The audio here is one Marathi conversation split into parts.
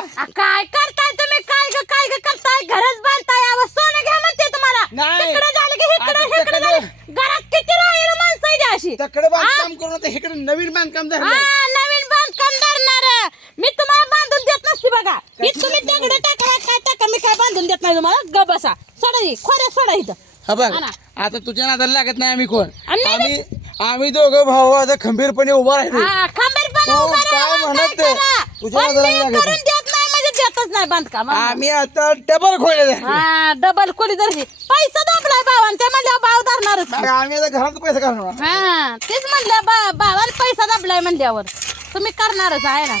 आ, काय करताय तुम्ही? काय ग काय ग करताय? घरच बांधताय सोनं घ्या म्हणते तुम्हाला. नाही. तिकडे झालं की इकडे आता इकडे तिकडे- झालं. घरात किती राहिलं माणसं आहे अशी? तकडे बांधकाम करून आता इकडे नवीन बांधकाम हा नवीन बांधकाम धरणार. मी तुम्हाला बांधून देत नसते बघा. ही तुम्ही दगड टाका काय टाका मी काय बांधून देत नाही तुम्हाला? ग बसा. सोडा ही खोऱ्या सोडा इथं. हा बघ. आता तुझ्या नादाला लागत नाही आम्ही कोण. आणि नाही- आम्ही आम्ही दोघं भाऊ आता खंबीरपणे उभा राहिले हा खंबीरपणे तू उभं काय राहा, म्हणत काय ते? करा. तुझ्या पण नादाला लागत करून नाही. देत म्हणजे देतच नाही बांधकाम. आम्ही आता डबल खोले. हा डबल कोणी धरली. पैसा दाबलाय भावान ते म्हणल्या भाव धरणारच मग आम्ही आता घरात पैसे घालणार हा तेच म्हणल्या बा भावाला पैसा दाबलाय म्हणल्यावर. तुम्ही करणारच आहे ना.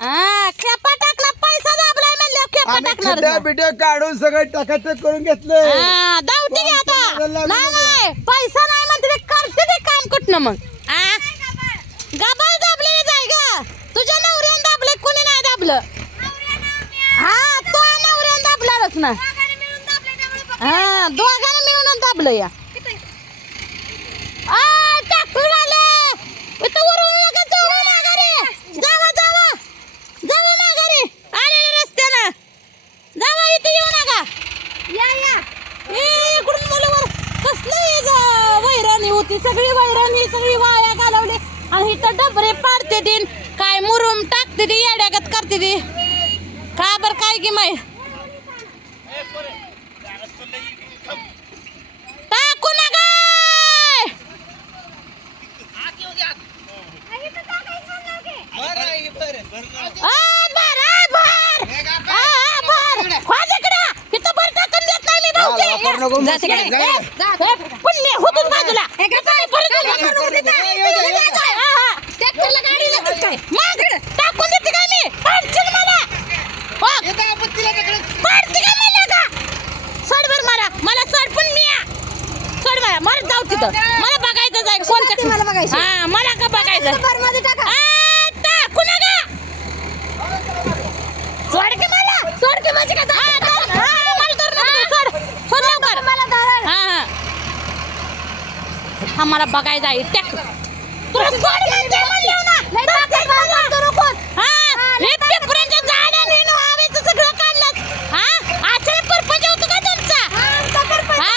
हा खेपा टाकला पैसा दाबलाय म्हणल्यावर खेपा आम्ही टाकणारच खड्ड्या ना. बिड्या काढून सगळं टकाटक करून घेतलंय. हा, दावते आता. नाही पैसा नाही म्हणते ते करते ते काम कुठनं मग आ? गबाळ दाबलेले जाय ग तुझ्या नवऱ्यानं दाबले हा तो नवऱ्यानं दाबलारच ना. हा दोघांना मिळून दाबलं या. इथे येऊ नका. या होती. सगळी वैराणी सगळी वाया घालवली. आणि इथं डबरे पाडते दिन. काय मुरुम टाकते ती येड्यागत करते ती का बर काय की माय टाकू नका आ, भर, आ, भर. आ, आ, भर. तिकडं. इथं भर टाकून देत नाही मी भाऊजी. हा, वापर नको. जा तिकडे. जा, ए, ए, पुण्य, होतून बाजूला. काय परत जा, नको. जा, जा, जा, जा, जा, जा, जा. हा, हा. ट्रॅक्टरला गाडी लागत काय? मग, टाकून देते काय मी? पाडशील मला. हो, पाडते का मला का? सोड बरं मला. मला सोड पण मी या. सोड मला. मला जाऊ तिथं. मला बघायचं जाय कोणतं मला बघायचं. हा मला का बघायचं? मध्ये टाका. आ, टाकू नका सोड की मला. सोड की म्हणजे काय हा, धर. हा, मला धर नको. सोड. सोड लवकर. मला धर हा हा. हा मला बघायचं आहे. टॅक तुला सोड म्हणते म्हणलं ना धर, धर मला. हा, हे पेपरांच्या झाड्या नेणं हवेचं सगळं काढलंस. हा? आचरण परपंच होतो का तुमचा? हा?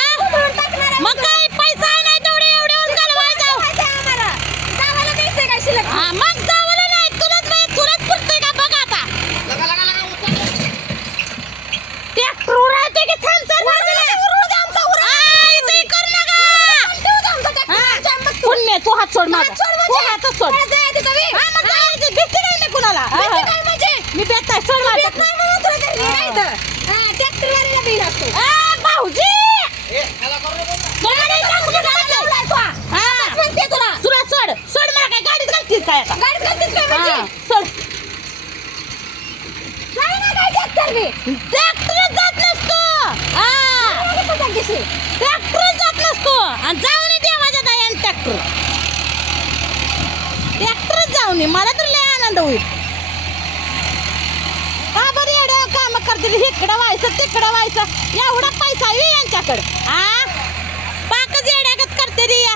मग काय पैसा आहे नाही तेवढे एवढे ऊस घालवायचं. हा, मग जावलं नाही तुलाच बाई, तुलाच पुरतंय का बघ आता ट्रॅक्टर उरायते की थांब सर बाजूला. आ, इथं हे करू नका. हा? पुण्य, तू हात सोड माझा तू हातच सोड हा, मग जायचं. भीती नाही मी कुणाला हा, हा. मी भेट भाऊजी तुला सोड सोड मला काय गाडीत घालतीस काय सोड ट्रॅक्टर जात नसतो ट्रॅक्टर जात नसतो आणि जाऊन देवाच्या दयान ट्रॅक्टर ट्रॅक्टर जाऊ ये. मला तर लय आनंद होईल का बरं एवढं काम इकडं व्हायचं तिकडं व्हायचं. एवढा पैसा आहे यांच्याकडं. हा पाकच येड्यागत करते रे या.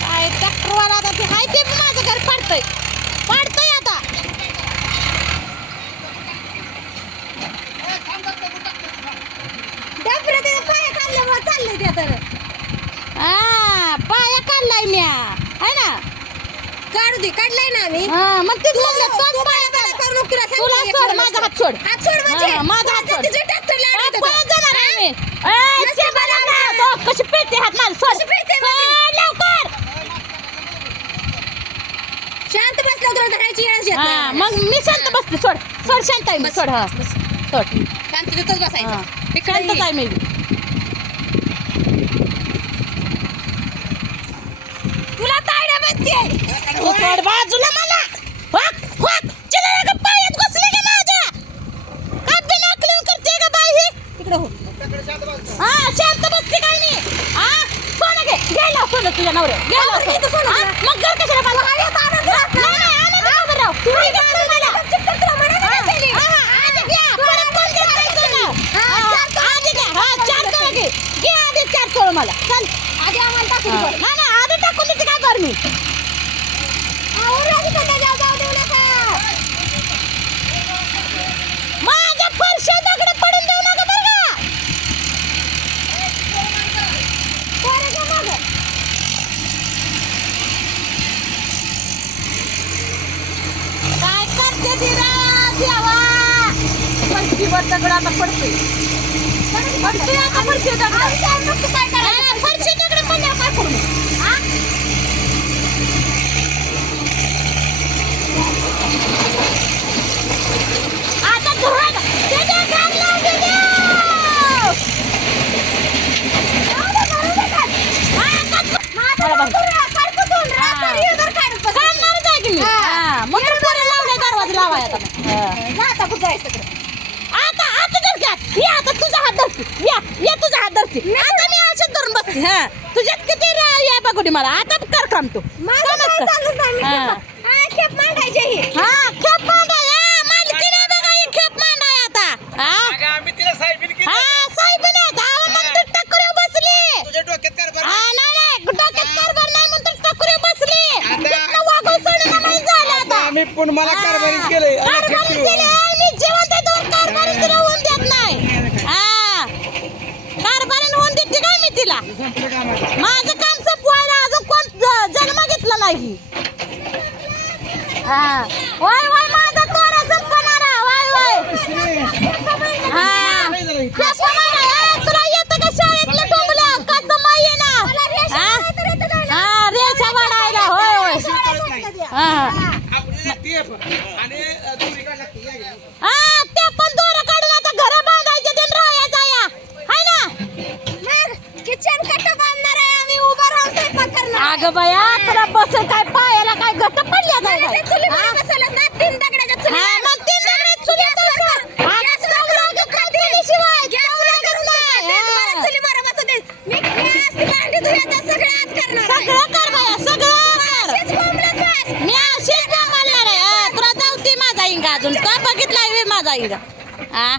काय ट्रॅक्टरवाला आता ते हाय ते बी माझं घर पडतंय आता हा पाया काढलाय म्या है ना दे काढलाय ना आम्ही हा मग ते म्हणलं तू सोड पाया बाळा काढ. तुला सोड माझा सोड. हात सोड हात सोड हा, माझा हात सोड. हा, आणत पळत होता. जाणार आहे मी. ए, नसते मला ना, तो कशी पेटते हात माझा सोड पेटते म्हणजे? सोड लवकर शांत बसला तुला धरायची वेळच येत हा. मग मी शांत बसते सोड सोड शांत आहे मी सोड हा सोड शांत तिथंच हा. बसायचं इकडे शांतच. आहे मी तुला तायडा म्हणते. बाजूला मला. वाक वाक. चला ना पायात घुसली का माझ्या. काय बिना अकलीन करते का बाई ही. हो. हा शांत बसते काय हा सोनं घे. घ्यायला सोनं तुझ्या नवऱ्या घ्यायला हा, इथं सोनं हा. मग घर कशाला बांधलं? नाही, नाही, आनंद. तुम्ही. हा, हा, नाही सोनं. हा, आधी घ्या. हा, चार सोनं घे. जावं मला. चल. आधी आम्हाला टाकून हा. दे. नाही नाही आधी टाकून देते काय कर मी आवर आधी त्यांना जाऊ जाऊ देऊ नका माझ्या फरशा दगड पडून देऊ नका बरं का पोरं घ्या मागं. काय करते ती रा- देवा फरशीवर दगड आता पडते पडते आता फरशी दगड आम्ही काय बघतो काय करायचं. हा, फरशी दगड पडल्यावर काय करू मी? हा? आता धुवायला दे दे, घाल लाव, दे दे. जाऊ दे, भरू दे काय. हा, आता- माझं मला बघ. लवकर रा- काढतो दोन रा- हा. तर येणार काढत बस. काढणारच आहे की मी. हा. हा, मग लावलंय दरवाजा लावाय आता मी. जा आता कुठं जायचं तिकडं. आता आता धर घ्या या आता तुझा हात धरते या या तुझा हात धरते आता मी असं धरून बसते हा तुझ्यात किती रा- या बघू मला आता कर काम तू माझं कामच काय कर. चालूच नाही. मी हा. खेप- हा, खेप मांडायची ही. हा खेप मांडाय हा मालकी नाही बघा ही खेप मांडाय आता हा अगं, आम्ही तिला साहेबीन केलं. हा साहेब नाही जावं म्हणून टक्कर बसली तुझ्या डोक्यात कारभार हा नाही. नाही नाही डोक्यात कारभार नाही म्हणून टक्कर बसली आता- तिथनं वागून सोडून नाही झालं आता आता आम्ही पण मला हा. कारभारीच केलंय. केलंय. मी जिवंत आहे, दोन कारभारी तिला होऊन देत नाही हा कारभारीने होऊन देते काय मी तिला संपलं कामाचं. माझं काम संपवायला अजून कोण ज- जन्म घेतला नाही. हा. वय वय माझा तोरा संपणारा वय वय हा. नाही झालं. कसं माहिती आहे? तुला येतं का शाळेतलं डोंबलं कसं माहिती आहे ना? हा? हा रेषा वाढायला होय. हा. हा ते पण दोरं अगं बाया तुला बसून काय? पायाला काय घट्ट पडल्या काय. हा, मग तीन. हा, हा. सगळं आहे. सगळं कर बाया सगळं कर. अशीच बोंबलत बस. मी अशीच बोंबालणार आहे. हा, तुला जाऊती माझा इंगा अजून. का बघितलाय बे माझा इंगा? हा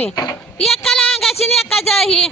तुझ्यासारखे आहे काय मी एकाला अंगाशी आणि एकाच्या ही